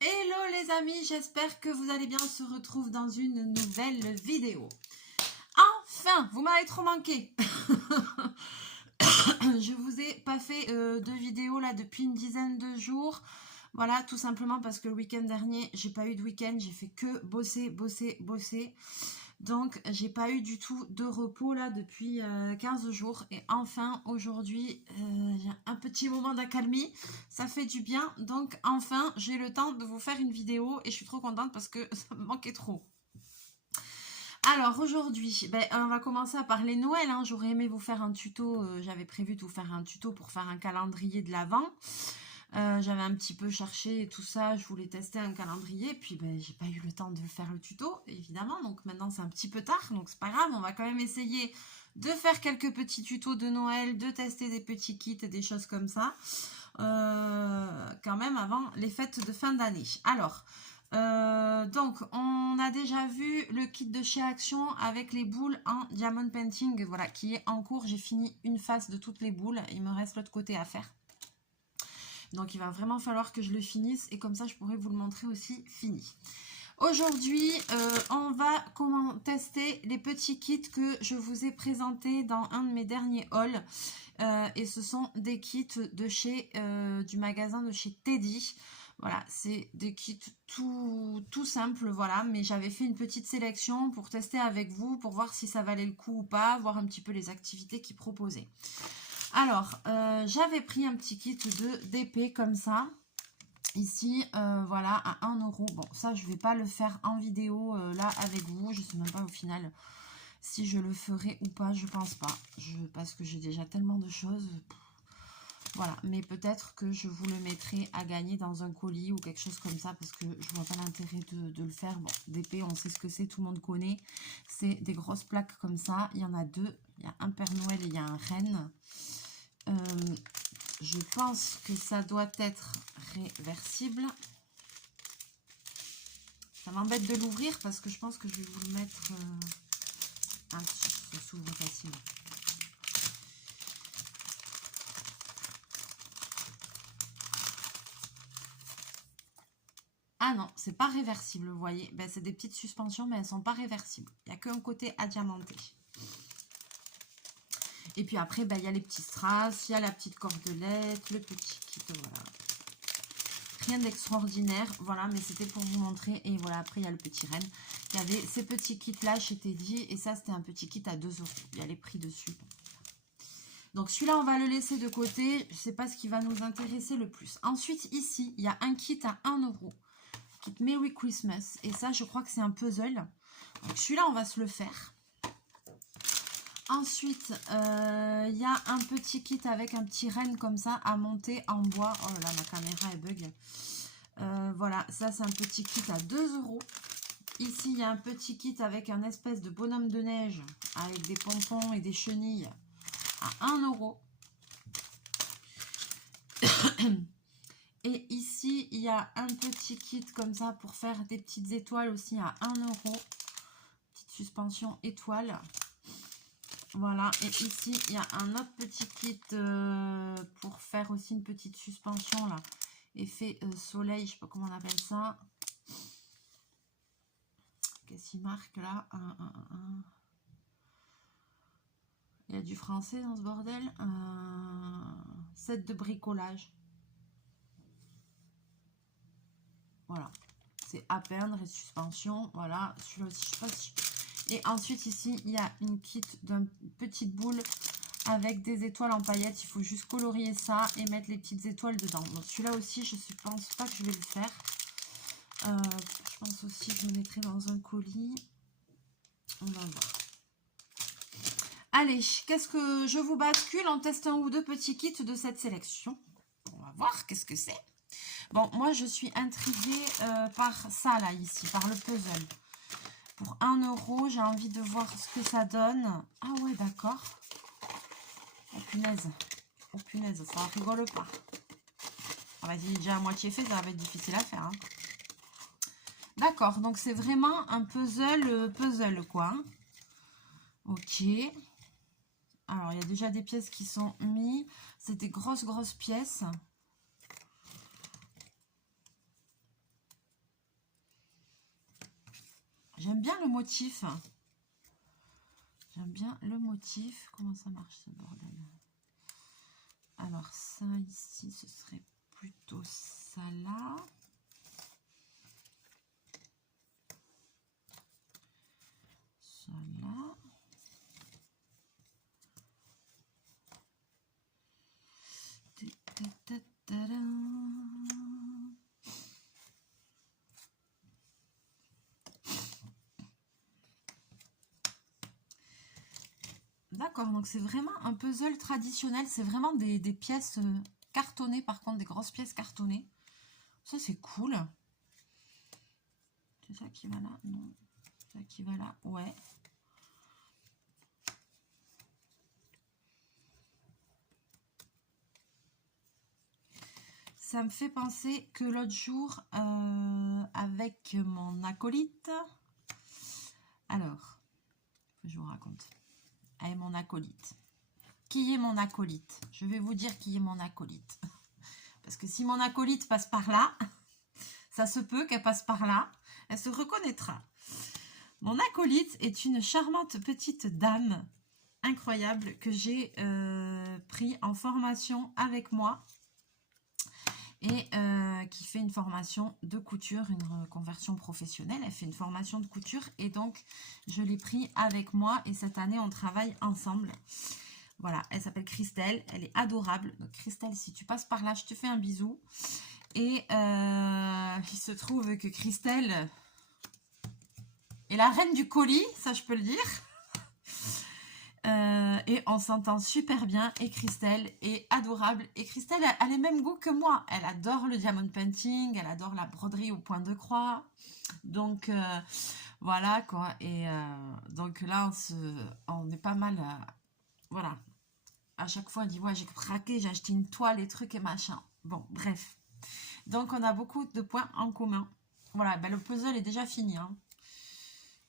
Hello les amis, j'espère que vous allez bien. On se retrouve dans une nouvelle vidéo. Enfin, vous m'avez trop manqué. Je vous ai pas fait de vidéo là depuis une dizaine de jours. Voilà, tout simplement parce que le week-end dernier, j'ai pas eu de week-end, j'ai fait que bosser. Donc, j'ai pas eu du tout de repos là depuis 15 jours. Et enfin, aujourd'hui, j'ai un petit moment d'accalmie. Ça fait du bien. Donc, enfin, j'ai le temps de vous faire une vidéo. Et je suis trop contente parce que ça me manquait trop. Alors, aujourd'hui, on va commencer à parler Noël. Hein. J'aurais aimé vous faire un tuto. J'avais prévu de vous faire un tuto pour faire un calendrier de l'Avent. J'avais un petit peu cherché et tout ça, je voulais tester un calendrier, puis j'ai pas eu le temps de faire le tuto, évidemment, donc maintenant c'est un petit peu tard, donc c'est pas grave, on va quand même essayer de faire quelques petits tutos de Noël, de tester des petits kits et des choses comme ça, quand même avant les fêtes de fin d'année. Alors, donc on a déjà vu le kit de chez Action avec les boules en diamond painting, voilà, qui est en cours. J'ai fini une face de toutes les boules, il me reste l'autre côté à faire. Donc il va vraiment falloir que je le finisse et comme ça je pourrai vous le montrer aussi fini. Aujourd'hui, on va tester les petits kits que je vous ai présentés dans un de mes derniers hauls. Et ce sont des kits de chez du magasin de chez Teddy. Voilà, c'est des kits tout simples, voilà, mais j'avais fait une petite sélection pour tester avec vous, pour voir si ça valait le coup ou pas, voir un petit peu les activités qu'ils proposaient. Alors, j'avais pris un petit kit d'épée comme ça, ici, voilà, à 1 €. Bon, ça, je ne vais pas le faire en vidéo là avec vous. Je ne sais même pas au final si je le ferai ou pas, je pense pas. Parce que j'ai déjà tellement de choses. Voilà, mais peut-être que je vous le mettrai à gagner dans un colis ou quelque chose comme ça, parce que je vois pas l'intérêt de le faire. Bon, d'épée, on sait ce que c'est, tout le monde connaît. C'est des grosses plaques comme ça. Il y en a deux. Il y a un Père Noël et il y a un Reine. Je pense que ça doit être réversible. Ça m'embête de l'ouvrir parce que je pense que je vais vous le mettre... Ah, ça s'ouvre facile. Ah non, c'est pas réversible, vous voyez. C'est des petites suspensions, mais elles sont pas réversibles. Il n'y a qu'un côté adiamanté. Et puis après, il y a les petits strass, il y a la petite cordelette, le petit kit, voilà. Rien d'extraordinaire, voilà, mais c'était pour vous montrer. Et voilà, après, il y a le petit renne. Il y avait ces petits kits-là chez Teddy. Et ça, c'était un petit kit à 2 €. Il y a les prix dessus. Donc, celui-là, on va le laisser de côté. Je ne sais pas ce qui va nous intéresser le plus. Ensuite, ici, il y a un kit à 1 €. Kit Merry Christmas. Et ça, je crois que c'est un puzzle. Donc, celui-là, on va se le faire. Ensuite, il y a un petit kit avec un petit renne comme ça à monter en bois. Oh là là, ma caméra est bug. Voilà, ça c'est un petit kit à 2 €. Ici, il y a un petit kit avec un espèce de bonhomme de neige avec des pompons et des chenilles à 1 €. Et ici, il y a un petit kit comme ça pour faire des petites étoiles aussi à 1 €. Petite suspension étoile. Voilà, et ici, il y a un autre petit kit pour faire aussi une petite suspension, là. Effet soleil, je sais pas comment on appelle ça. Qu'est-ce qu'il marque, là? Il y a du français dans ce bordel. Set de bricolage. Voilà. C'est à peindre et suspension. Voilà, celui-là aussi, je sais pas si... Et ensuite, ici, il y a une kit d'une petite boule avec des étoiles en paillettes. Il faut juste colorier ça et mettre les petites étoiles dedans. Donc celui-là aussi, je ne pense pas que je vais le faire. Je pense aussi que je le mettrai dans un colis. On va voir. Allez, qu'est-ce que je vous bascule? On teste un ou deux petits kits de cette sélection. On va voir qu'est-ce que c'est. Bon, moi, je suis intriguée par ça, là, ici, par le puzzle. Pour 1 €, j'ai envie de voir ce que ça donne. Ah ouais, d'accord. Oh punaise. Oh punaise, ça rigole pas. Ah bah, il est déjà à moitié fait, ça va être difficile à faire. Hein. D'accord, donc c'est vraiment un puzzle, quoi. Ok. Alors, il y a déjà des pièces qui sont mises. C'est des grosses pièces. J'aime bien le motif. J'aime bien le motif. Comment ça marche ce bordel? Alors ça ici, ce serait plutôt ça là. Ça là. D'accord, donc c'est vraiment un puzzle traditionnel. C'est vraiment des pièces cartonnées, par contre, des grosses pièces cartonnées. Ça, c'est cool. C'est ça qui va là? Non. C'est ça qui va là? Ouais. Ça me fait penser que l'autre jour, avec mon acolyte... Alors, je vous raconte. Avec mon acolyte. Qui est mon acolyte? Je vais vous dire qui est mon acolyte. Parce que si mon acolyte passe par là, ça se peut qu'elle passe par là, elle se reconnaîtra. Mon acolyte est une charmante petite dame incroyable que j'ai pris en formation avec moi et qui fait une formation de couture, une reconversion professionnelle. Elle fait une formation de couture et donc je l'ai pris avec moi et cette année on travaille ensemble. Voilà, elle s'appelle Christelle, elle est adorable. Donc Christelle, si tu passes par là, je te fais un bisou. Et il se trouve que Christelle est la reine du colis, ça je peux le dire. Et on s'entend super bien. Et Christelle est adorable. Et Christelle a les mêmes goûts que moi. Elle adore le diamond painting, elle adore la broderie au point de croix. Donc voilà quoi. Et donc là, on est pas mal... voilà. À chaque fois, elle dit, ouais, j'ai craqué, j'ai acheté une toile et trucs et machin. Bon, bref. Donc, on a beaucoup de points en commun. Voilà, ben, le puzzle est déjà fini. Hein.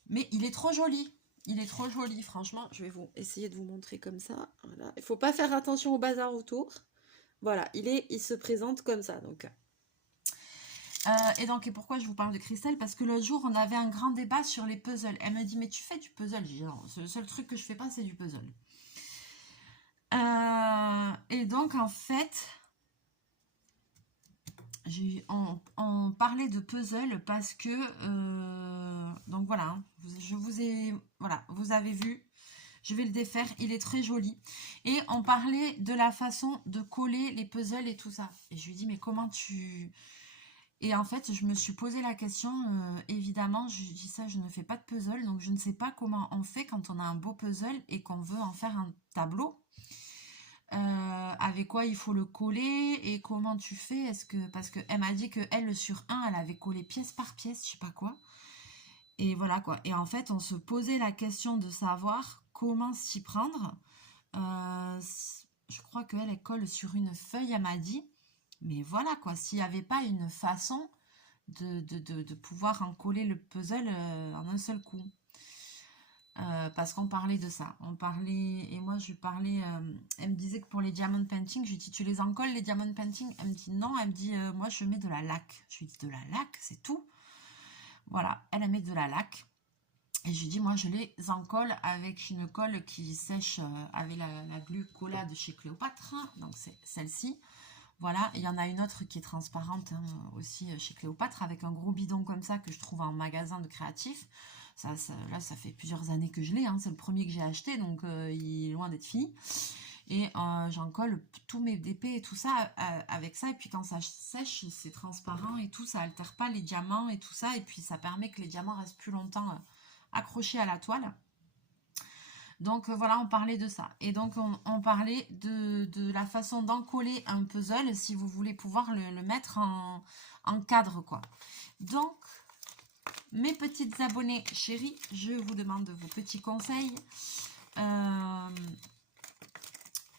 Mais il est trop joli. Il est trop joli, franchement. Je vais essayer de vous montrer comme ça. Voilà. Il ne faut pas faire attention au bazar autour. Voilà, il se présente comme ça. Donc. Et donc, et pourquoi je vous parle de Christelle? Parce que l'autre jour, on avait un grand débat sur les puzzles. Elle me dit, mais tu fais du puzzle? J'ai dit, non, le seul truc que je fais pas, c'est du puzzle. Et donc, en fait, on parlait de puzzle parce que, donc voilà, hein, voilà, vous avez vu, je vais le défaire, il est très joli. Et on parlait de la façon de coller les puzzles et tout ça. Et je lui dis, mais comment tu... Et en fait, je me suis posé la question, évidemment, je dis ça, je ne fais pas de puzzle, donc je ne sais pas comment on fait quand on a un beau puzzle et qu'on veut en faire un tableau. Avec quoi il faut le coller et comment tu fais, parce que elle m'a dit que elle sur un elle avait collé pièce par pièce, je sais pas quoi, et voilà quoi. Et en fait on se posait la question de savoir comment s'y prendre. Je crois qu'elle colle sur une feuille, elle m'a dit, mais voilà quoi, s'il n'y avait pas une façon de pouvoir en coller le puzzle en un seul coup. Parce qu'on parlait de ça, et moi je parlais, elle me disait que pour les diamond painting, je lui dis, tu les encolles les diamond painting? Elle me dit non, elle me dit, moi je mets de la laque. Je lui dis, de la laque, c'est tout? Voilà, elle met de la laque, et je lui dis, moi je les encolle avec une colle qui sèche avec la glucola de chez Cléopâtre, donc c'est celle-ci. Voilà, il y en a une autre qui est transparente hein, aussi chez Cléopâtre, avec un gros bidon comme ça que je trouve en magasin de créatifs. Là, ça fait plusieurs années que je l'ai. Hein. C'est le premier que j'ai acheté, donc il est loin d'être fini. Et j'en colle tous mes DP et tout ça avec ça. Et puis quand ça sèche, c'est transparent et tout. Ça altère pas les diamants et tout ça. Et puis ça permet que les diamants restent plus longtemps accrochés à la toile. Donc voilà, on parlait de ça. Et donc on parlait de la façon d'encoller un puzzle si vous voulez pouvoir le mettre en cadre, quoi. Donc... mes petites abonnées chéries, je vous demande vos petits conseils.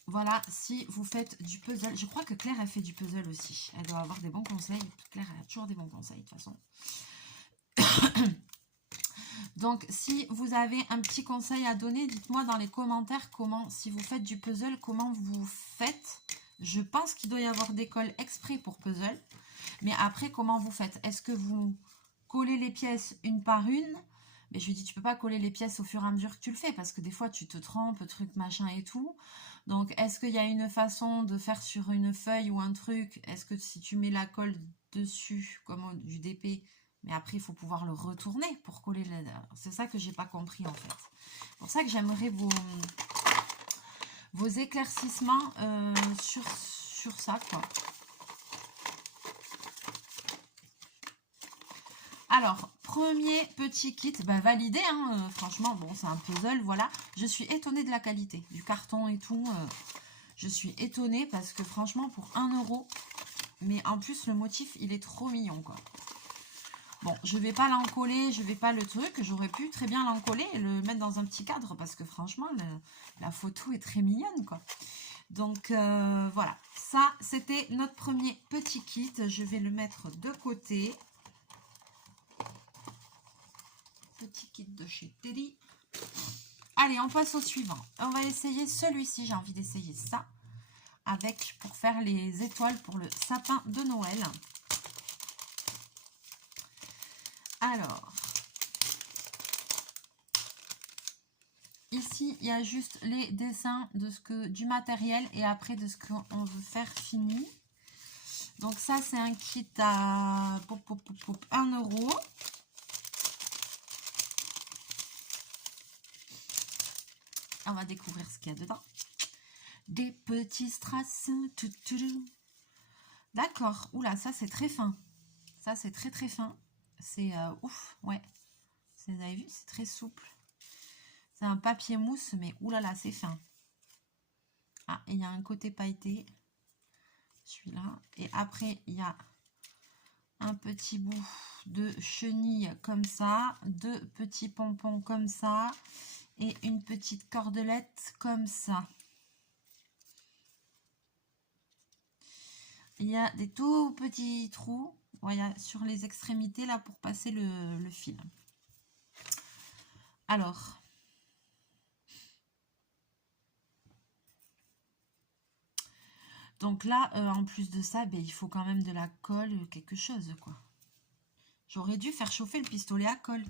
Voilà, si vous faites du puzzle. Je crois que Claire, elle fait du puzzle aussi. Elle doit avoir des bons conseils. Claire, elle a toujours des bons conseils, de toute façon. Donc, si vous avez un petit conseil à donner, dites-moi dans les commentaires comment, si vous faites du puzzle, comment vous faites. Je pense qu'il doit y avoir des colles exprès pour puzzle. Mais après, comment vous faites? Est-ce que vous... collez les pièces une par une, Mais je lui dis, tu peux pas coller les pièces au fur et à mesure que tu le fais, parce que des fois, tu te trompes, truc, machin et tout. Donc, est-ce qu'il y a une façon de faire sur une feuille ou un truc? Est-ce que si tu mets la colle dessus, comme du DP, mais après, il faut pouvoir le retourner pour coller la... C'est ça que j'ai pas compris, en fait. C'est pour ça que j'aimerais vos éclaircissements sur ça, quoi. Alors, premier petit kit, bah, validé, hein, franchement, bon, c'est un puzzle, voilà. Je suis étonnée de la qualité, du carton et tout. Je suis étonnée parce que franchement, pour 1 €, mais en plus, le motif, il est trop mignon, quoi. Bon, je vais pas l'encoller, je vais pas le truc. J'aurais pu très bien l'encoller et le mettre dans un petit cadre parce que franchement, la photo est très mignonne, quoi. Donc, voilà. Ça, c'était notre premier petit kit. Je vais le mettre de côté. Petit kit de chez Teddy. Allez, on passe au suivant. On va essayer celui-ci. J'ai envie d'essayer ça. Avec, pour faire les étoiles pour le sapin de Noël. Alors, ici, il y a juste les dessins de du matériel et après de ce qu'on veut faire fini. Donc ça, c'est un kit à 1 €. On va découvrir ce qu'il y a dedans. Des petits strass. D'accord. Oula, ça c'est très fin. Ça c'est très très fin. C'est ouf, ouais. Vous avez vu, c'est très souple. C'est un papier mousse, mais oulala, c'est fin. Ah, et il y a un côté pailleté. Celui-là. Et après, il y a un petit bout de chenille comme ça. 2 petits pompons comme ça. Et une petite cordelette comme ça. Il y a des tout petits trous, voilà, sur les extrémités là pour passer le fil. Alors, donc là, en plus de ça, ben, il faut quand même de la colle, quelque chose, quoi. J'aurais dû faire chauffer le pistolet à colle.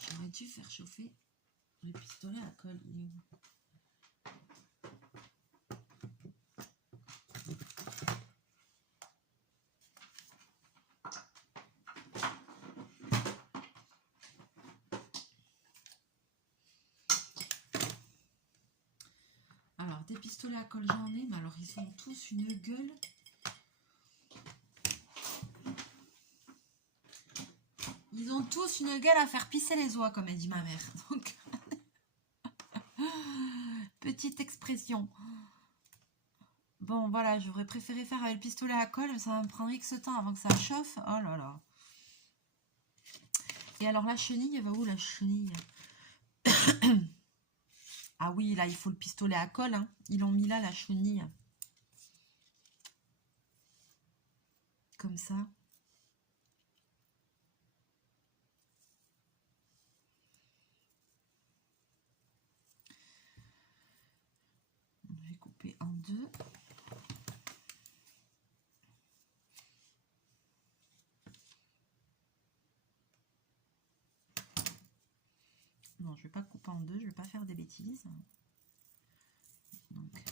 J'aurais dû faire chauffer le pistolet à colle. Il est où ? Alors, des pistolets à colle, j'en ai, mais alors ils ont tous une gueule. Ils ont tous une gueule à faire pisser les oies, comme a dit ma mère. Donc, petite expression. Bon, voilà, j'aurais préféré faire avec le pistolet à colle, mais ça va me prendre X temps avant que ça chauffe. Oh là là. Et alors, la chenille, elle va où la chenille? Ah oui, là, il faut le pistolet à colle. Hein. Ils l'ont mis là, la chenille. Comme ça. Je vais couper en 2. Non, je ne vais pas couper en 2, je ne vais pas faire des bêtises. Donc.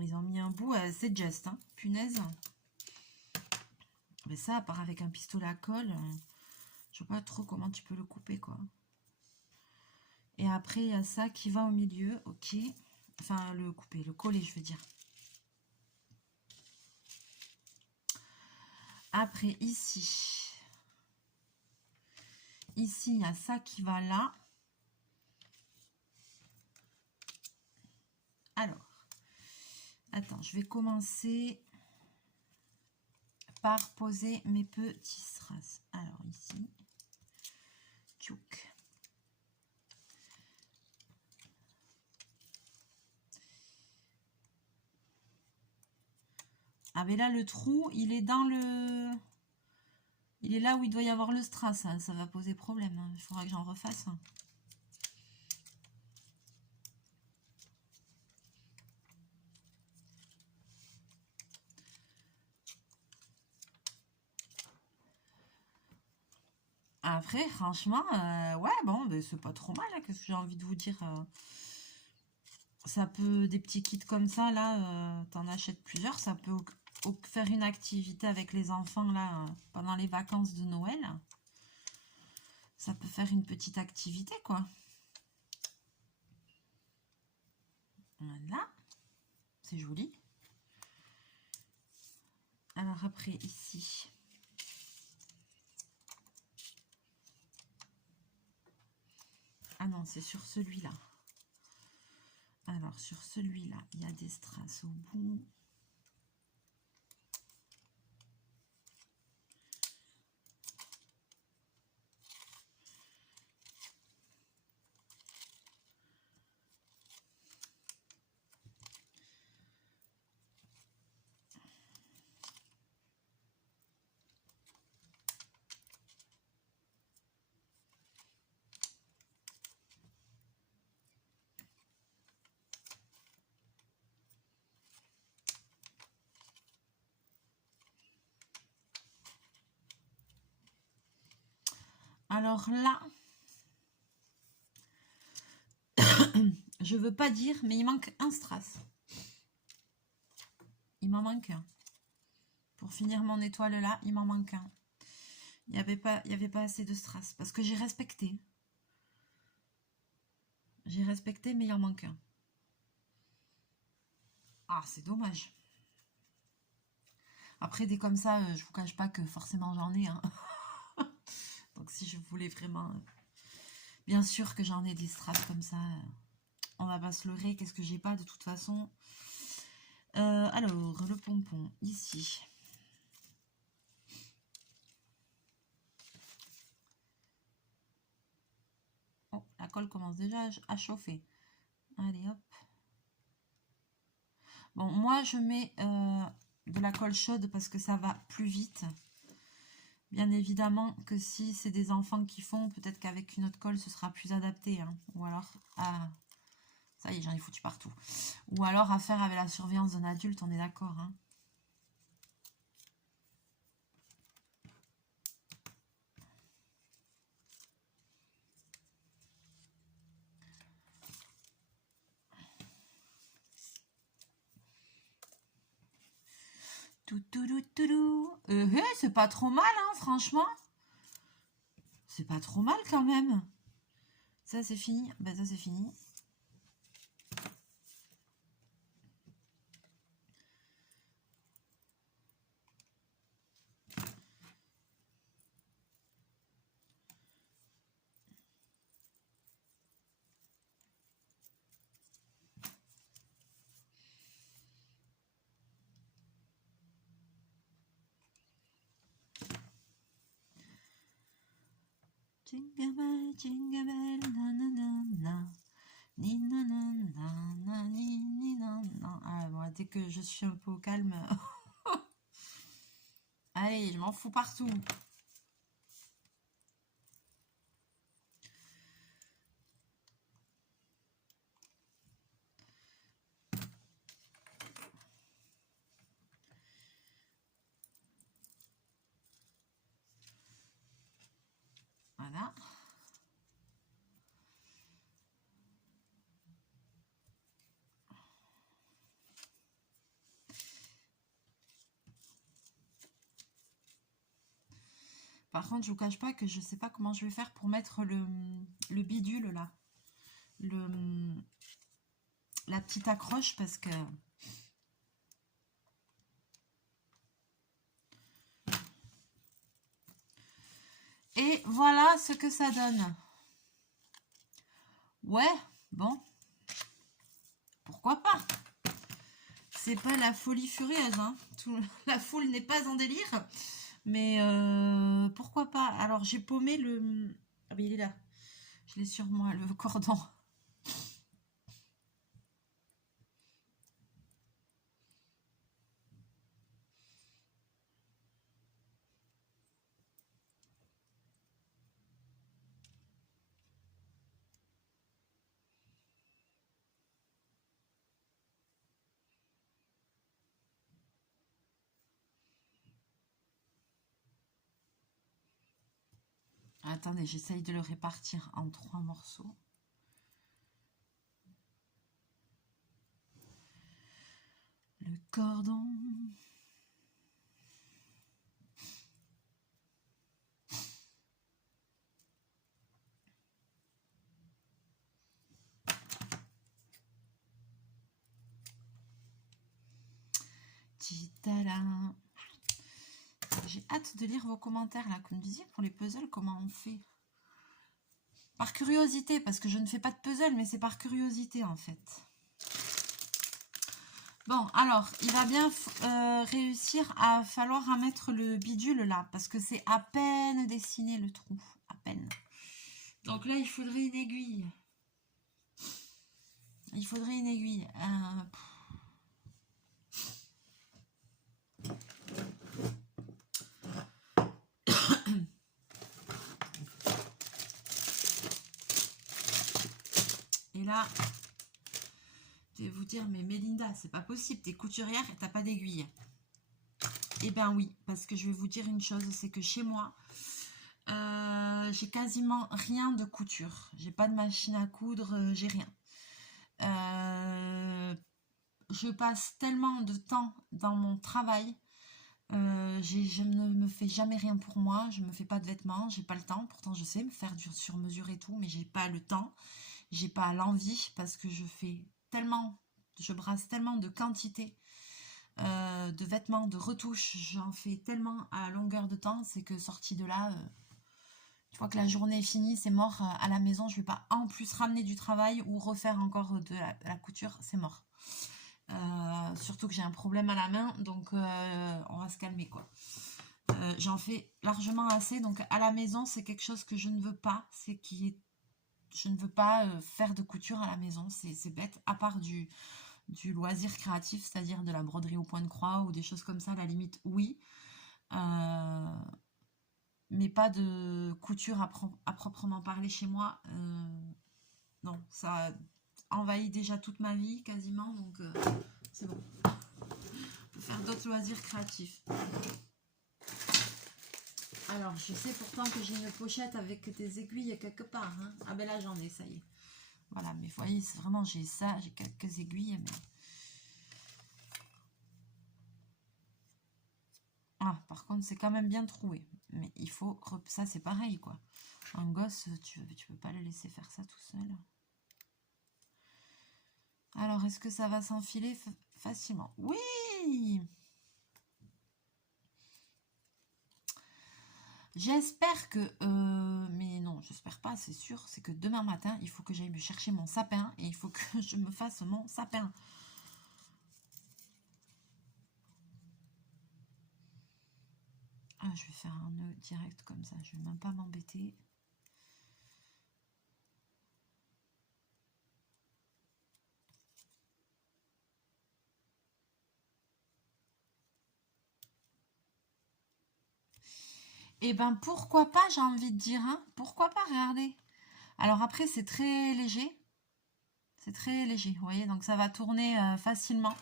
Ils ont mis un bout, c'est juste, hein, punaise. Mais ça, à part avec un pistolet à colle, je ne vois pas trop comment tu peux le couper, quoi. Et après, il y a ça qui va au milieu, ok. Enfin, le couper, le coller, je veux dire. Après, ici, il y a ça qui va là. Alors, attends, je vais commencer par poser mes petits strass. Alors, ici, tchouk. Ah, mais là, le trou, il est dans le... Il est là où il doit y avoir le strass, hein. Ça va poser problème, hein. Il faudra que j'en refasse. Après, franchement, ouais, bon, ben, c'est pas trop mal, hein, qu'est-ce que j'ai envie de vous dire. Ça peut, des petits kits comme ça, là, t'en achètes plusieurs, ça peut faire une activité avec les enfants, là, pendant les vacances de Noël. Ça peut faire une petite activité, quoi. Voilà, c'est joli. Alors après, ici... Ah non, c'est sur celui-là. Alors, sur celui-là, il y a des strass au bout. Alors là, je veux pas dire, mais il manque un strass. Il m'en manque un. Pour finir mon étoile là, il m'en manque un. Il y avait pas assez de strass. Parce que j'ai respecté. J'ai respecté, mais il en manque un. Ah, c'est dommage. Après, des comme ça, je vous cache pas que forcément j'en ai. Hein. Donc si je voulais vraiment... Bien sûr que j'en ai des strass comme ça. On va pas se leurrer. Qu'est-ce que j'ai pas de toute façon. Alors, le pompon, ici. Oh, la colle commence déjà à chauffer. Allez, hop. Bon, moi, je mets de la colle chaude parce que ça va plus vite. Bien évidemment que si c'est des enfants qui font, peut-être qu'avec une autre colle, ce sera plus adapté. Hein. Ou alors, ça y est, j'en ai foutu partout. Ou alors à faire avec la surveillance d'un adulte, on est d'accord. Hein. C'est pas trop mal, hein, franchement. C'est pas trop mal quand même. Ça, c'est fini. Ben, ça, c'est fini. Jingle bell, jingle bell, nanana. Ni nanana, ni nanana. Ah, bon, dès que je suis un peu au calme. Allez, je m'en fous partout. Voilà. Par contre, je vous cache pas que je sais pas comment je vais faire pour mettre le bidule là. La petite accroche parce que... Et voilà ce que ça donne. Ouais, bon. Pourquoi pas? C'est pas la folie furieuse, hein. La foule n'est pas en délire. Mais pourquoi pas? Alors, j'ai paumé le... Ah ben, il est là. Je l'ai sur moi, le cordon. Attendez, j'essaye de le répartir en 3 morceaux. Le cordon. Titala. J'ai hâte de lire vos commentaires là, que vous me disiez pour les puzzles, comment on fait. Par curiosité, parce que je ne fais pas de puzzle, mais c'est par curiosité en fait. Bon, alors, il va bien réussir à falloir à mettre le bidule là, parce que c'est à peine dessiné le trou, à peine. Donc là, il faudrait une aiguille. Il faudrait une aiguille. Et là, je vais vous dire, mais Mélinda, c'est pas possible, t'es couturière et t'as pas d'aiguille. Eh bien oui, parce que je vais vous dire une chose, c'est que chez moi, j'ai quasiment rien de couture. J'ai pas de machine à coudre, j'ai rien. Je passe tellement de temps dans mon travail. Je ne me fais jamais rien pour moi. Je me fais pas de vêtements. J'ai pas le temps. Pourtant, je sais me faire du sur mesure et tout, mais j'ai pas le temps. J'ai pas l'envie parce que je fais tellement, je brasse tellement de quantité de vêtements, de retouches. J'en fais tellement à longueur de temps. C'est que sorti de là, une fois que la journée est finie, c'est mort à la maison. Je vais pas en plus ramener du travail ou refaire encore de la couture. C'est mort. Surtout que j'ai un problème à la main, donc on va se calmer quoi. J'en fais largement assez, donc à la maison c'est quelque chose que je ne veux pas, je ne veux pas faire de couture à la maison, c'est bête, à part du loisir créatif, c'est-à-dire de la broderie au point de croix ou des choses comme ça, à la limite oui, mais pas de couture à proprement parler chez moi. Non, ça envahit déjà toute ma vie quasiment, donc c'est bon. On peut faire d'autres loisirs créatifs. Alors, je sais pourtant que j'ai une pochette avec des aiguilles quelque part. Hein. Ah ben là, j'en ai, ça y est. Voilà, mais vous voyez, c'est vraiment, j'ai ça, j'ai quelques aiguilles. Mais... Ah, par contre, c'est quand même bien troué. Mais il faut... Ça, c'est pareil, quoi. Un gosse, tu peux pas le laisser faire ça tout seul. Alors, est-ce que ça va s'enfiler facilement? Oui! J'espère que... mais non, j'espère pas, c'est sûr. C'est que demain matin, il faut que j'aille me chercher mon sapin. Et il faut que je me fasse mon sapin. Ah, je vais faire un nœud direct comme ça. Je vais même pas m'embêter. Et ben pourquoi pas, j'ai envie de dire. Hein, pourquoi pas, regardez. Alors après, c'est très léger. C'est très léger, vous voyez. Donc ça va tourner facilement.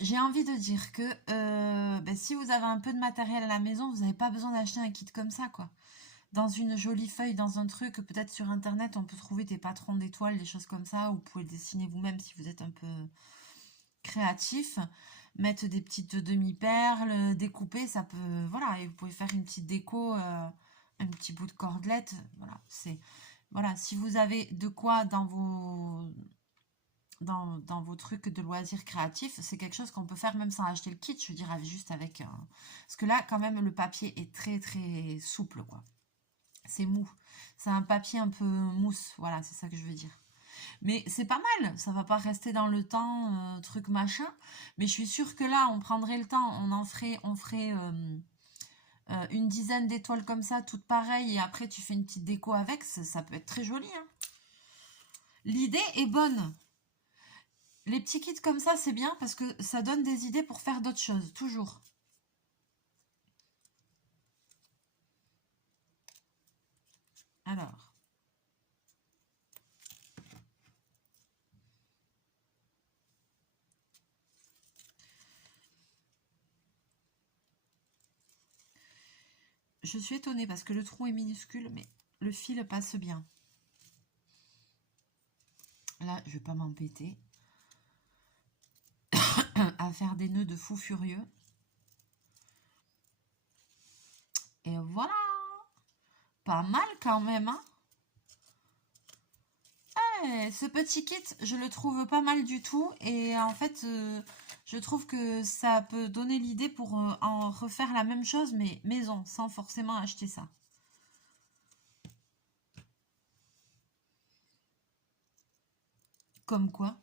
J'ai envie de dire que ben, si vous avez un peu de matériel à la maison, vous n'avez pas besoin d'acheter un kit comme ça, quoi. Dans une jolie feuille, dans un truc, peut-être sur internet, on peut trouver des patrons d'étoiles, des choses comme ça, ou vous pouvez dessiner vous-même si vous êtes un peu créatif, mettre des petites demi-perles, découper, ça peut, voilà, et vous pouvez faire une petite déco, un petit bout de cordelette, voilà, c'est, voilà, si vous avez de quoi dans vos trucs de loisirs créatifs, c'est quelque chose qu'on peut faire même sans acheter le kit, je dirais juste avec un... Parce que là, quand même, le papier est très très souple, quoi. C'est mou. C'est un papier un peu mousse, voilà, c'est ça que je veux dire. Mais c'est pas mal, ça va pas rester dans le temps, truc machin. Mais je suis sûre que là, on prendrait le temps, on ferait une dizaine d'étoiles comme ça, toutes pareilles, et après tu fais une petite déco avec, ça peut être très joli. Hein. L'idée est bonne. Les petits kits comme ça, c'est bien parce que ça donne des idées pour faire d'autres choses, toujours. Alors. Je suis étonnée parce que le trou est minuscule, mais le fil passe bien. Là, je vais pas m'embêter à faire des nœuds de fou furieux. Et voilà. Pas mal quand même, hein. Ce petit kit, je le trouve pas mal du tout. Et en fait, je trouve que ça peut donner l'idée pour en refaire la même chose, mais maison, sans forcément acheter ça. Comme quoi.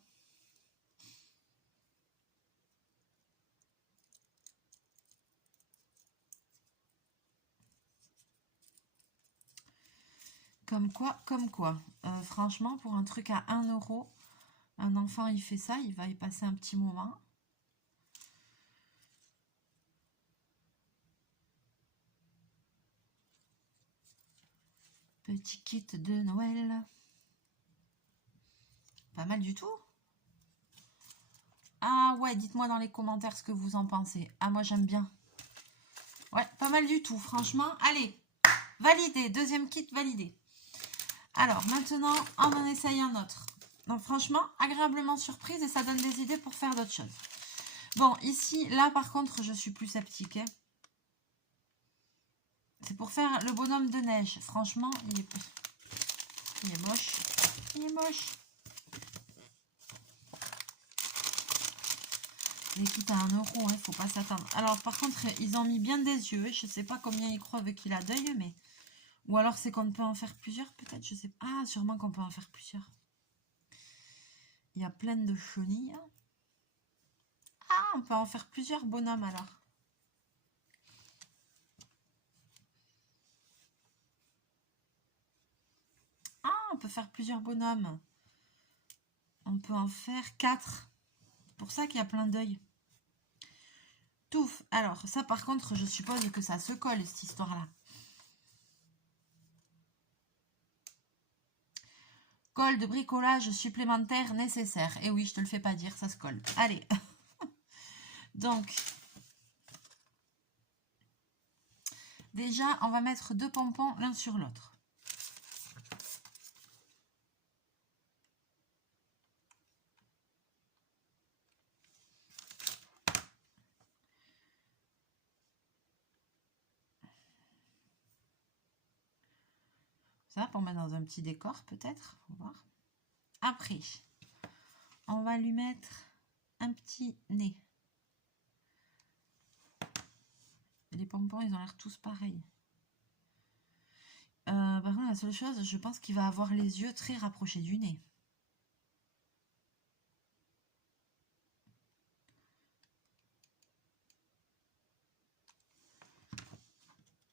Comme quoi, comme quoi. Franchement, pour un truc à 1 euro, un enfant, il fait ça, il va y passer un petit moment. Petit kit de Noël. Pas mal du tout. Ah ouais, dites-moi dans les commentaires ce que vous en pensez. Ah, moi, j'aime bien. Ouais, pas mal du tout, franchement. Allez, validé. Deuxième kit validé. Alors, maintenant, on en essaye un autre. Donc, franchement, agréablement surprise et ça donne des idées pour faire d'autres choses. Bon, ici, là, par contre, je suis plus sceptique. Hein. C'est pour faire le bonhomme de neige. Franchement, il est moche. Il est moche. Il est tout à 1 euro, il ne faut pas s'attendre. Alors, par contre, ils ont mis bien des yeux. Je ne sais pas combien ils croient qu'il a d'œil, mais... Ou alors, c'est qu'on peut en faire plusieurs, peut-être, je sais pas. Ah, sûrement qu'on peut en faire plusieurs. Il y a plein de chenilles. Ah, on peut en faire plusieurs bonhommes, alors. Ah, on peut faire plusieurs bonhommes. On peut en faire 4. C'est pour ça qu'il y a plein d'œils. Touf. Alors, ça, par contre, je suppose que ça se colle, cette histoire-là. Colle de bricolage supplémentaire nécessaire. Et oui, je te le fais pas dire, ça se colle. Allez. Donc, déjà, on va mettre 2 pompons l'un sur l'autre. Ça, pour mettre dans un petit décor, peut-être. Faut voir. Après, on va lui mettre un petit nez. Les pompons, ils ont l'air tous pareils. Par contre, la seule chose, je pense qu'il va avoir les yeux très rapprochés du nez.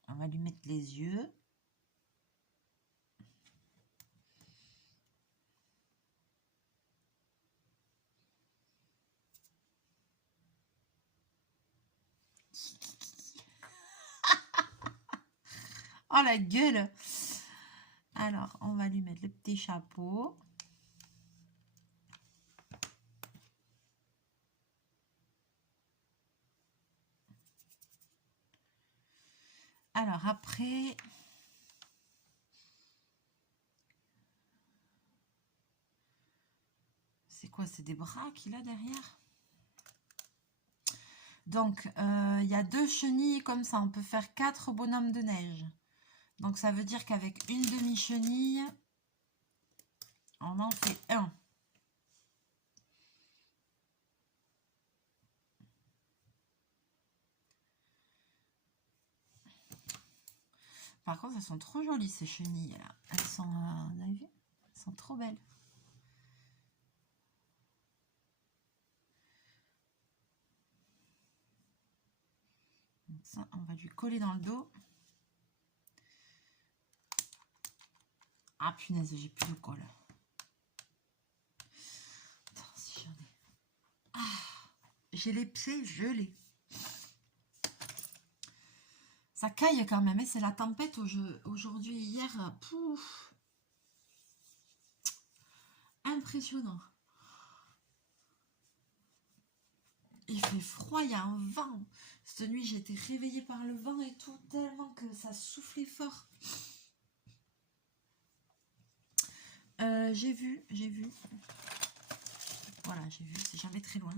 On va lui mettre les yeux. Oh la gueule! Alors, on va lui mettre le petit chapeau. Alors après... C'est quoi? C'est des bras qu'il a derrière? Donc, il y a 2 chenilles comme ça. On peut faire 4 bonhommes de neige. Donc, ça veut dire qu'avec une demi-chenille, on en fait 1. Par contre, elles sont trop jolies, ces chenilles-là. Elles sont, vous avez vu? Elles sont trop belles. Donc ça, on va lui coller dans le dos. Ah, punaise, j'ai plus de colle. Attends, si j'en ai... Ah, j'ai les pieds gelés. Ça caille quand même, c'est la tempête aujourd'hui, hier. Pouf. Impressionnant. Et il fait froid, il y a un vent. Cette nuit, j'ai été réveillée par le vent et tout, tellement que ça soufflait fort. J'ai vu. Voilà, j'ai vu, c'est jamais très loin.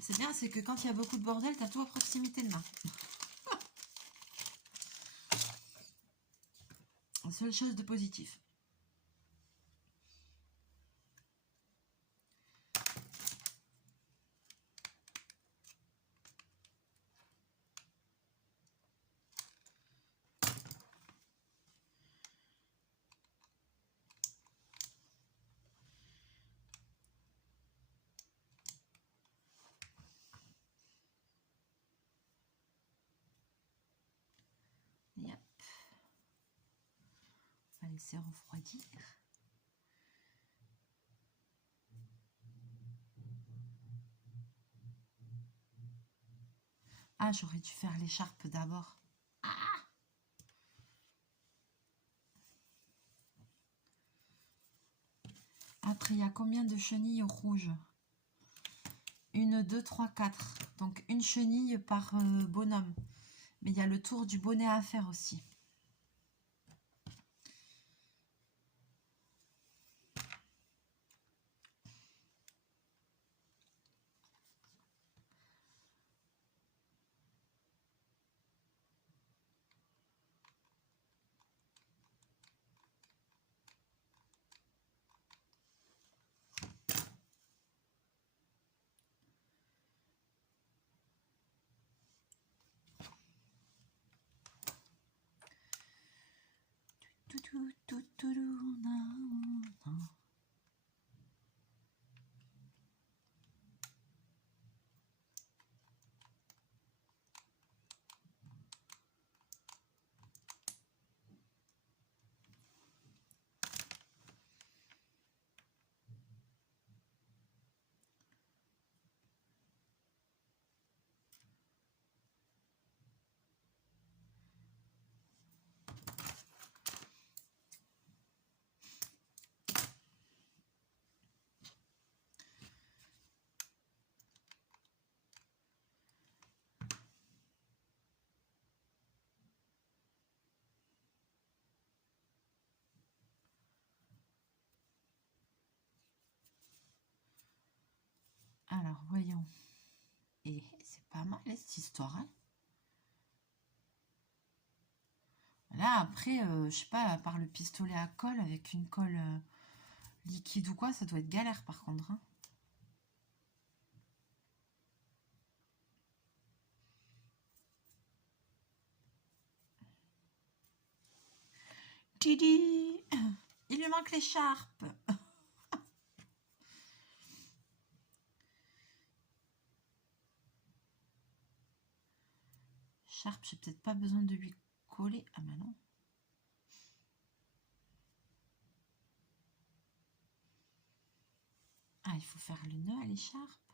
C'est bien, c'est que quand il y a beaucoup de bordel, t'as tout à proximité de main. La seule chose de positif. Yep. On va laisser refroidir. Ah, j'aurais dû faire l'écharpe d'abord. Après, il y a combien de chenilles rouges? 1, 2, 3, 4. Donc, une chenille par bonhomme. Mais il y a le tour du bonnet à faire aussi. Alors, voyons. Et c'est pas mal, cette histoire. Hein, là, après, je sais pas, à part le pistolet à colle, avec une colle liquide ou quoi, ça doit être galère, par contre. Hein. Tidi, il lui manque l'écharpe. Charpe, j'ai peut-être pas besoin de lui coller. Ah bah non. Ah, il faut faire le nœud à l'écharpe.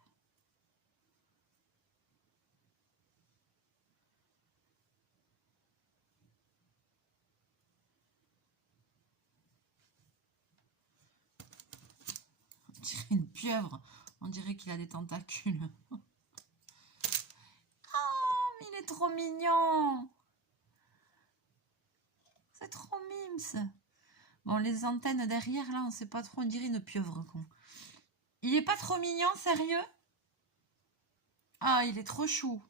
On dirait une pieuvre. On dirait qu'il a des tentacules. Oh, il est trop mignon. C'est trop mimes. Bon, les antennes derrière, là, on sait pas trop. On dirait une pieuvre, con. Il est pas trop mignon, sérieux? Ah, il est trop chou.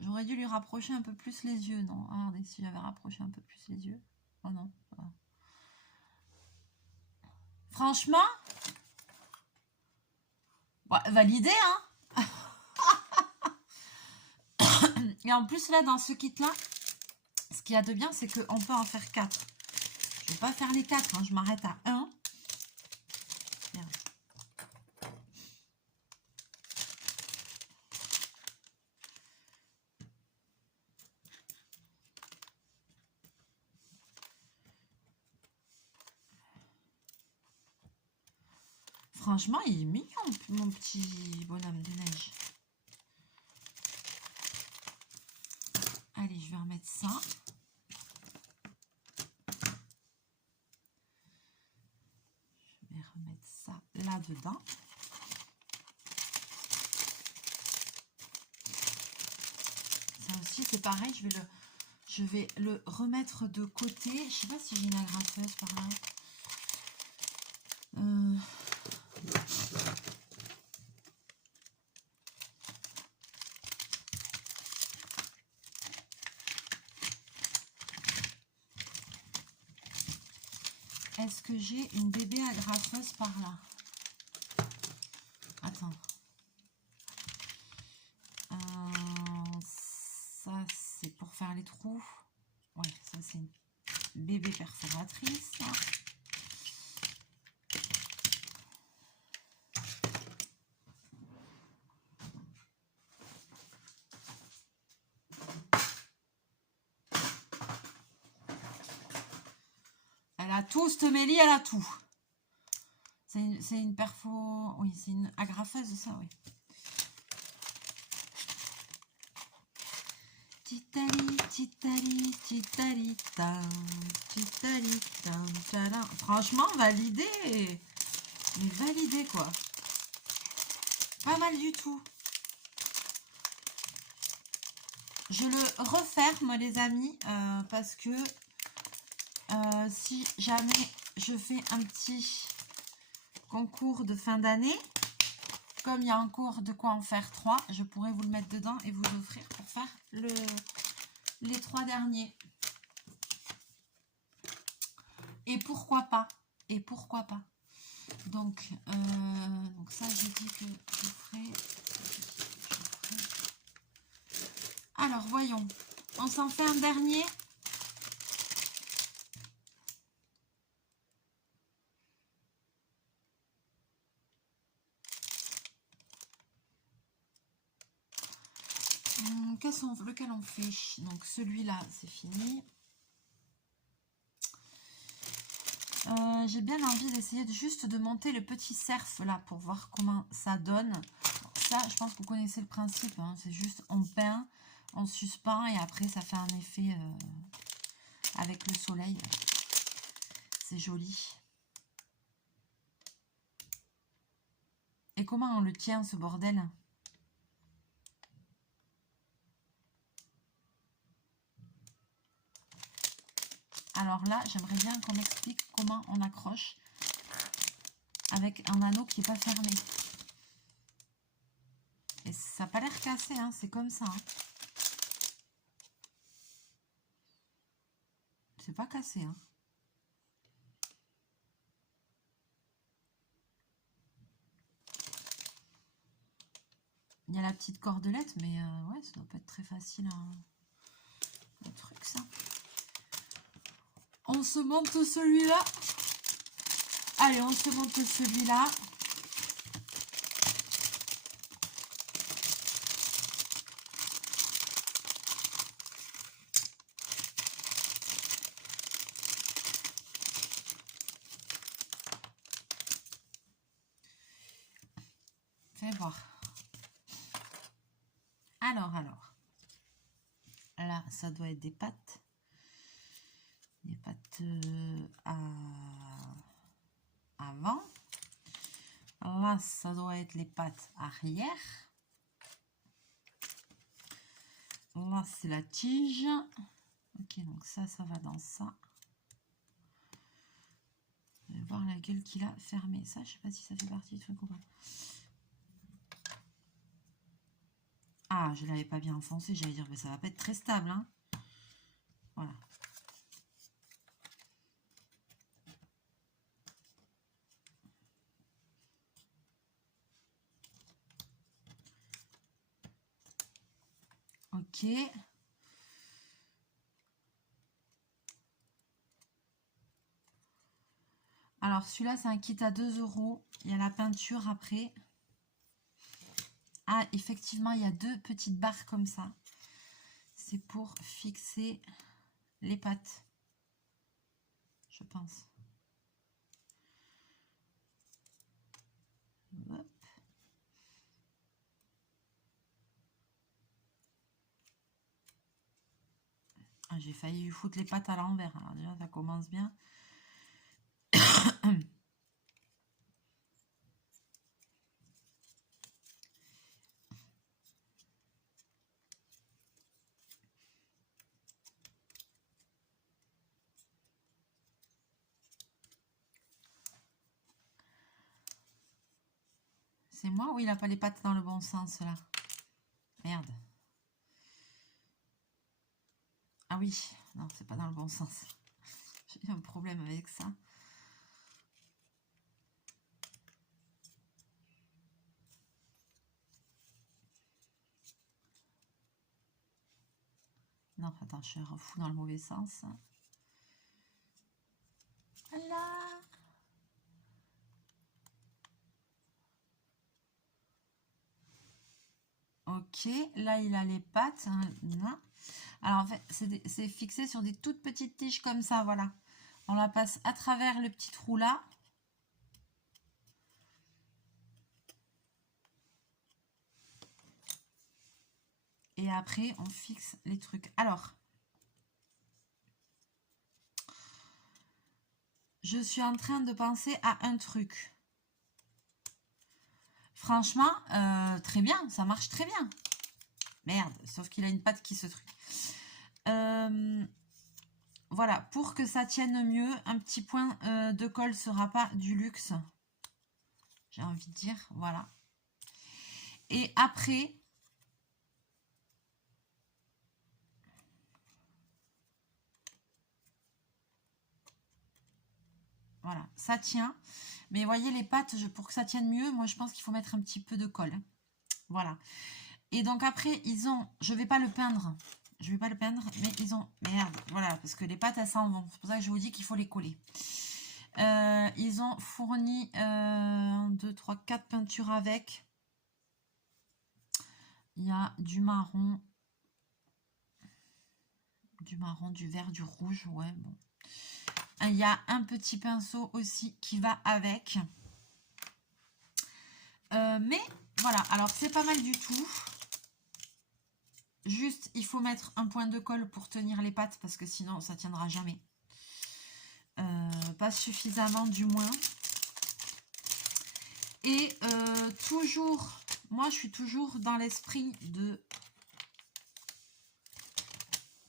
J'aurais dû lui rapprocher un peu plus les yeux, non? Ah, regardez, si j'avais rapproché un peu plus les yeux. Oh non. Ah. Franchement, bah, validé, hein? Et en plus, là, dans ce kit-là, ce qu'il y a de bien, c'est qu'on peut en faire 4. Je vais pas faire les 4, hein, je m'arrête à 1. Merde. Franchement, il est mignon, mon petit bonhomme de neige. Allez, je vais remettre ça. Je vais remettre ça là-dedans. celui-ci, c'est pareil. Je vais le remettre de côté. Je sais pas si j'ai une agrafeuse par là. Est-ce que j'ai une bébé agrafeuse par là? Attends. Ça, c'est pour faire les trous. Ouais, ça, c'est une bébé perforatrice. Elle a tout, cette Mélie, elle a tout. C'est une perfo... Oui, c'est une agrafeuse, ça, oui. Titali, titali, titali, tam, titali, tam, tadam. Franchement, validé. Mais validé, quoi. Pas mal du tout. Je le referme, les amis, parce que si jamais je fais un petit concours de fin d'année, comme il y a encore de quoi en faire 3, je pourrais vous le mettre dedans et vous offrir pour faire les 3 derniers. Et pourquoi pas? Et pourquoi pas? Donc ça, j'ai dit que je ferai. Alors, voyons. On s'en fait un dernier. Lequel on fait? Donc celui-là, c'est fini. J'ai bien envie d'essayer juste de monter le petit cerf là pour voir comment ça donne. Ça, je pense que vous connaissez le principe. Hein, c'est juste on peint, on suspend et après ça fait un effet avec le soleil. C'est joli. Et comment on le tient, ce bordel? Alors là, j'aimerais bien qu'on m'explique comment on accroche avec un anneau qui n'est pas fermé. Et ça n'a pas l'air cassé, hein, c'est comme ça. Hein. C'est pas cassé. Hein. Il y a la petite cordelette, mais ouais, ça doit pas être très facile. Hein. Le truc, ça. On se monte celui-là. Allez, on se monte celui-là. Fais voir. Alors. Là, ça doit être des pattes. Des pattes avant. Là, ça doit être les pattes arrière. Là, c'est la tige. Ok, donc ça va dans ça. Je vais voir la gueule qu'il a fermée. Ça, je sais pas si ça fait partie du truc ou pas. Ah, je l'avais pas bien enfoncé. J'allais dire, mais ça va pas être très stable. Hein. Voilà. Ok. Alors, celui-là, c'est un kit à 2 €. Il y a la peinture après. Ah, effectivement, il y a 2 petites barres comme ça. C'est pour fixer les pattes. Je pense. Hop. Ah, j'ai failli lui foutre les pattes à l'envers. Alors déjà, ça commence bien. C'est moi ou il n'a pas les pattes dans le bon sens là? Merde. Ah oui, non, c'est pas dans le bon sens. J'ai un problème avec ça. Non, attends, je suis refou dans le mauvais sens. Là. Ok, là il a les pattes. Hein, non. Alors en fait, c'est fixé sur des toutes petites tiges comme ça, voilà. On la passe à travers le petit trou là. Et après, on fixe les trucs. Alors, je suis en train de penser à un truc. Franchement, très bien, ça marche très bien. Merde, sauf qu'il a une patte qui se truc. Voilà, pour que ça tienne mieux, un petit point de colle sera pas du luxe. J'ai envie de dire, voilà. Et après, voilà, ça tient. Mais voyez les pattes, pour que ça tienne mieux, moi je pense qu'il faut mettre un petit peu de colle. Voilà. Et donc après, ils ont, je vais pas le peindre. Je vais pas le peindre, mais ils ont, merde, voilà, parce que les pattes, elles s'en vont. C'est pour ça que je vous dis qu'il faut les coller. Ils ont fourni 1, 2, 3, 4 peintures avec. Il y a du marron, du vert, du rouge, ouais, bon. Il y a un petit pinceau aussi qui va avec. Mais voilà, alors c'est pas mal du tout. Juste, il faut mettre un point de colle pour tenir les pattes parce que sinon, ça tiendra jamais. Pas suffisamment du moins. Et toujours, moi je suis toujours dans l'esprit de,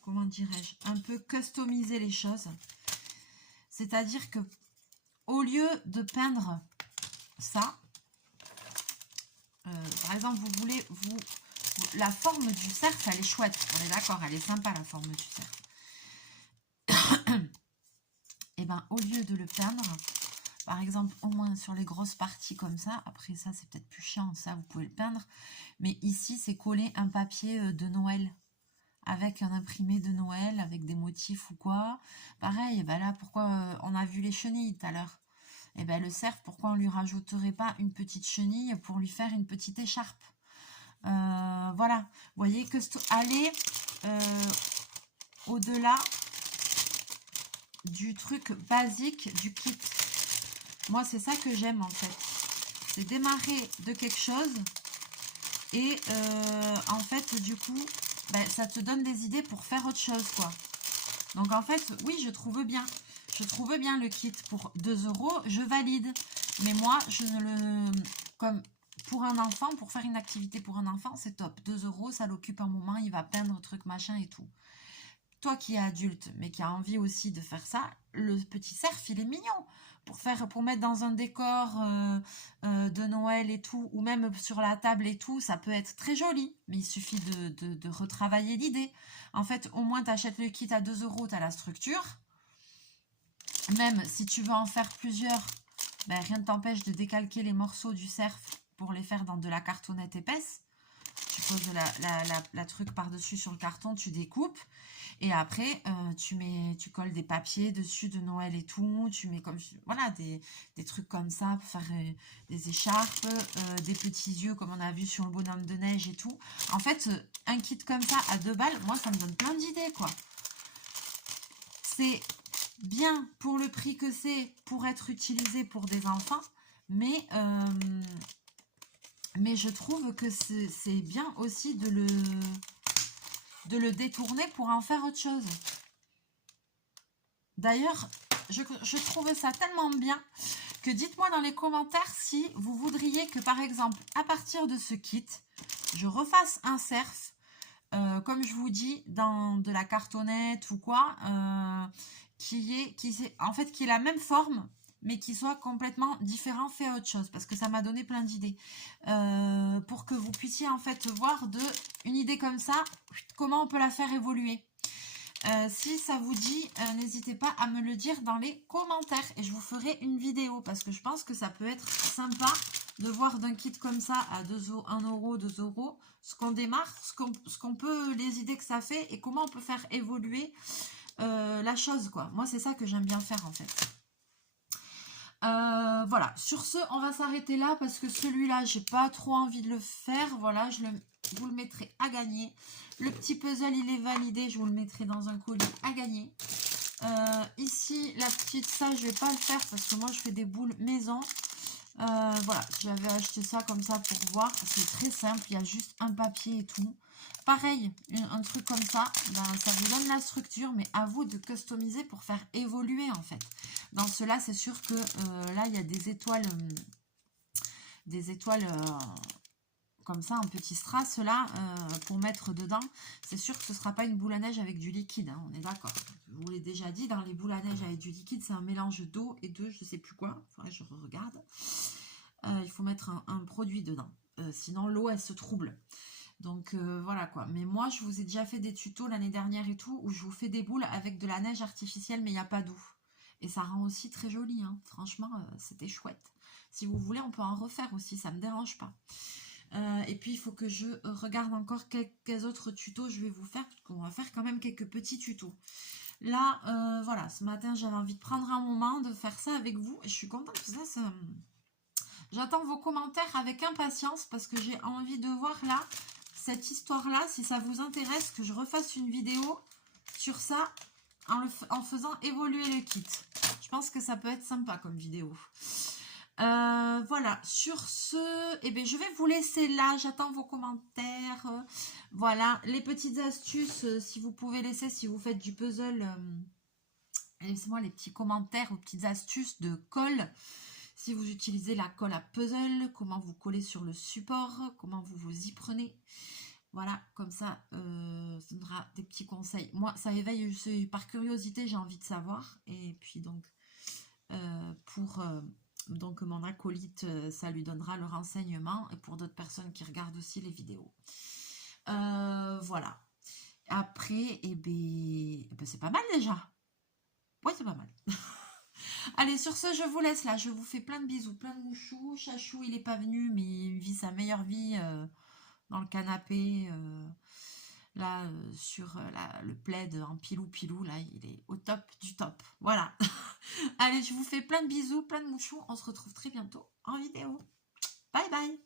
comment dirais-je, un peu customiser les choses. C'est-à-dire que au lieu de peindre ça, par exemple, vous voulez, la forme du cerf, elle est chouette, on est d'accord, elle est sympa la forme du cerf. Et bien, au lieu de le peindre, par exemple, au moins sur les grosses parties comme ça, après ça, c'est peut-être plus chiant, ça, vous pouvez le peindre. Mais ici, c'est coller un papier de Noël, avec un imprimé de Noël, avec des motifs ou quoi. Pareil, ben là, pourquoi on a vu les chenilles tout à l'heure. Et ben le cerf, pourquoi on lui rajouterait pas une petite chenille pour lui faire une petite écharpe? Voilà, vous voyez que aller au-delà du truc basique du kit. Moi, c'est ça que j'aime en fait. C'est démarrer de quelque chose et en fait, du coup, ben, ça te donne des idées pour faire autre chose, quoi. Donc en fait, oui, je trouve bien. Je trouve bien le kit pour 2 €, je valide. Mais moi, je ne le... Comme pour un enfant, pour faire une activité pour un enfant, c'est top. 2 €, ça l'occupe un moment, il va peindre, truc, machin et tout. Toi qui es adulte, mais qui a envie aussi de faire ça, le petit cerf, il est mignon. Pour mettre dans un décor de Noël et tout, ou même sur la table et tout, ça peut être très joli. Mais il suffit de retravailler l'idée. En fait, au moins, tu achètes le kit à 2 €, tu as la structure. Même si tu veux en faire plusieurs, ben, rien ne t'empêche de décalquer les morceaux du cerf pour les faire dans de la cartonnette épaisse. Tu poses la truc par-dessus sur le carton, tu découpes. Et après, tu colles des papiers dessus de Noël et tout. Tu mets comme, voilà, des trucs comme ça pour faire des écharpes, des petits yeux comme on a vu sur le bonhomme de neige et tout. En fait, un kit comme ça à 2 balles, moi, ça me donne plein d'idées, quoi. C'est bien pour le prix que c'est pour être utilisé pour des enfants, mais je trouve que c'est bien aussi de le détourner pour en faire autre chose. D'ailleurs, je trouve ça tellement bien que dites-moi dans les commentaires si vous voudriez que, par exemple, à partir de ce kit, je refasse un cerf, comme je vous dis, dans de la cartonnette ou quoi, qui ait la même forme, mais qui soit complètement différent, fait autre chose, parce que ça m'a donné plein d'idées. Pour que vous puissiez en fait voir une idée comme ça, comment on peut la faire évoluer. Si ça vous dit, n'hésitez pas à me le dire dans les commentaires et je vous ferai une vidéo parce que je pense que ça peut être sympa de voir d'un kit comme ça à 1 €, 2 €, ce qu'on démarre, ce qu'on peut, les idées que ça fait et comment on peut faire évoluer la chose, quoi. Moi, c'est ça que j'aime bien faire en fait. Voilà, sur ce, on va s'arrêter là parce que celui-là, j'ai pas trop envie de le faire. Voilà, vous le mettrai à gagner. Le petit puzzle, il est validé. Je vous le mettrai dans un colis à gagner. Ici, la petite, ça, je vais pas le faire parce que moi, je fais des boules maison. Voilà, j'avais acheté ça comme ça pour voir. C'est très simple, il y a juste un papier et tout. Pareil, un truc comme ça, ben, ça vous donne la structure, mais à vous de customiser pour faire évoluer en fait. Dans cela, c'est sûr que là, il y a des étoiles comme ça, un petit strass là, pour mettre dedans. C'est sûr que ce ne sera pas une boule à neige avec du liquide, hein, on est d'accord. Je vous l'ai déjà dit, dans les boules à neige avec du liquide, c'est un mélange d'eau et de je sais plus quoi. Faudrait que je regarde. Il faut mettre un produit dedans. Sinon, l'eau, elle se trouble. Donc, voilà quoi. Mais moi, je vous ai déjà fait des tutos l'année dernière et tout, où je vous fais des boules avec de la neige artificielle, mais il n'y a pas d'eau. Et ça rend aussi très joli, hein. Franchement, c'était chouette. Si vous voulez, on peut en refaire aussi, ça ne me dérange pas. Et puis, il faut que je regarde encore quelques autres tutos je vais vous faire, parce qu'on va faire quand même quelques petits tutos. Là, voilà, ce matin, j'avais envie de prendre un moment, de faire ça avec vous. Et je suis contente que ça... J'attends vos commentaires avec impatience, parce que j'ai envie de voir là, cette histoire-là, si ça vous intéresse, que je refasse une vidéo sur ça, en faisant évoluer le kit. Je pense que ça peut être sympa comme vidéo. Voilà, sur ce, eh bien, je vais vous laisser là, j'attends vos commentaires. Voilà, les petites astuces, si vous pouvez laisser, si vous faites du puzzle, laissez-moi les petits commentaires ou petites astuces de colle. Si vous utilisez la colle à puzzle, comment vous collez sur le support, comment vous vous y prenez. Voilà, comme ça, ça donnera des petits conseils. Moi, ça éveille, par curiosité, j'ai envie de savoir. Et puis donc, donc mon acolyte, ça lui donnera le renseignement. Et pour d'autres personnes qui regardent aussi les vidéos. Voilà. Après, eh ben, c'est pas mal déjà. Ouais, c'est pas mal. Allez, sur ce, je vous laisse là. Je vous fais plein de bisous, plein de mouchous. Chachou, il n'est pas venu, mais il vit sa meilleure vie dans le canapé. Là, sur le plaid en pilou-pilou, là, il est au top du top. Voilà. Allez, je vous fais plein de bisous, plein de mouchous. On se retrouve très bientôt en vidéo. Bye bye.